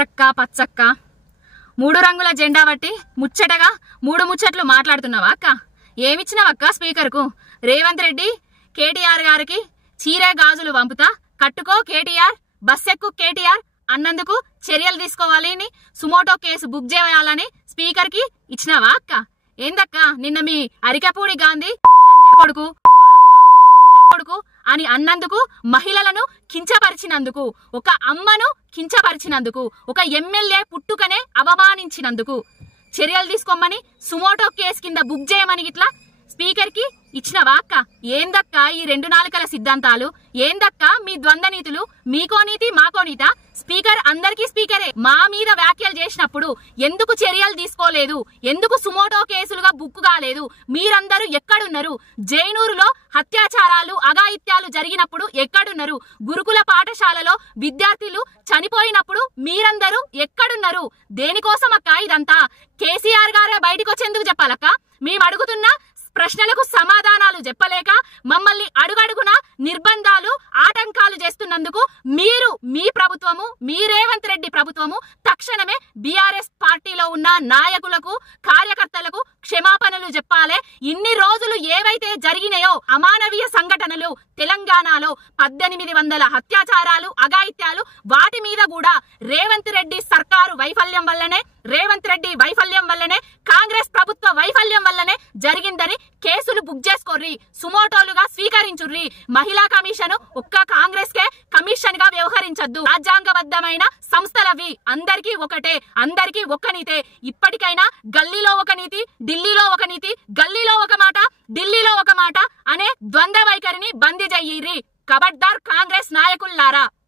రక్క పచ్చక్క మూడు రంగుల జెండా బట్టి ముచ్చటగా మూడు ముచ్చట్లు మాట్లాడుతున్నావా అక్క? ఏమిచ్చినావక్క స్పీకర్ కు? రేవంత్ రెడ్డి కేటీఆర్ గారికి చీరే గాజులు పంపుతా, కట్టుకో కేటీఆర్, బస్సెక్కు కేటీఆర్ అన్నందుకు చర్యలు తీసుకోవాలి అని సుమోటో కేసు బుక్ చేయాలని స్పీకర్ కి ఇచ్చినావా అక్క? ఏందక్క నిన్న మీ అరికపూడి గాంధీ కొడుకు కొడుకు అని అన్నందుకు, మహిళలను కించపరిచినందుకు, ఒక అమ్మను కించపరిచినందుకు, ఒక ఎమ్మెల్యే పుట్టుకనే అవమానించినందుకు చర్యలు తీసుకోమని సుమోటో కేసు కింద బుక్ చేయమని ఇట్లా స్పీకర్ కి ఇచ్చినవా అక్క? ఏందక్క ఈ రెండు నాలుకల సిద్ధాంతాలు? ఏందక్క మీ ద్వంద్వ నీతులు? మీకో నీతి మాకో నీత? స్పీకర్ అందరికీ స్పీకరే. మా మీద వ్యాఖ్యలు చేసినప్పుడు ఎందుకు చర్యలు తీసుకోలేదు? ఎందుకు సుమోటో కేసులుగా బుక్ కాలేదు? మీరందరూ ఎక్కడున్నారు? జైనూరులో అత్యాచారాలు అఘాయిత్యాలు జరిగినప్పుడు ఎక్కడున్నారు? గురుకుల పాఠశాలలో విద్యార్థులు చనిపోయినప్పుడు మీరందరూ ఎక్కడున్నారు? దేనికోసం అక్క ఇదంతా? కేసీఆర్ గారే బయటకు వచ్చేందుకు చెప్పాలక్క? మేము అడుగుతున్న ప్రశ్నలకు సమాధానాలు చెప్పలేక మమ్మల్ని అడుగడుగున నిర్బంధాలు ఆటంకాలు చేస్తున్నందుకు మీరు, మీ ప్రభుత్వము, మీ రేవంత్ రెడ్డి ప్రభుత్వము తక్షణమే బీఆర్ఎస్ పార్టీలో ఉన్న నాయకులకు, కార్యకర్తలకు క్షమాపణలు చెప్పాలి. ఇన్ని రోజులు ఏవైతే జరిగినాయో అమానవీయ సంఘటనలు తెలంగాణలో 1800 అత్యాచారాలు అఘాయిత్యాలు, వాటి మీద కూడా రేవంత్ రెడ్డి సర్కారు వైఫల్యం వల్లనే, రేవంత్ రెడ్డి వైఫల్యం వల్లనే, కాంగ్రెస్ ప్రభుత్వ వైఫల్యం వల్లనే జరిగిందని కేసులు బుక్ చేసుకోర్రి, సుమోటోలుగా స్వీకరించుర్రి. మహిళా కమిషన్ ఒక్క కాంగ్రెస్ కే కమిషన్ గా వ్యవహరించద్దు. రాజ్యాంగబద్ధమైన సంస్థలవి. అందరికీ ఒకటే, అందరికీ ఒక్క నీతే. ఇప్పటికైనా గల్లీలో ఒక నీతి, ఢిల్లీలో ఒక నీతి, గల్లీలో ఒక మాట, ఢిల్లీలో ఒక మాట అనే ద్వంద్వ వైఖరిని బందీ చెయ్యిర్రి. ఖబర్దార్ కాంగ్రెస్ నాయకుల్లారా.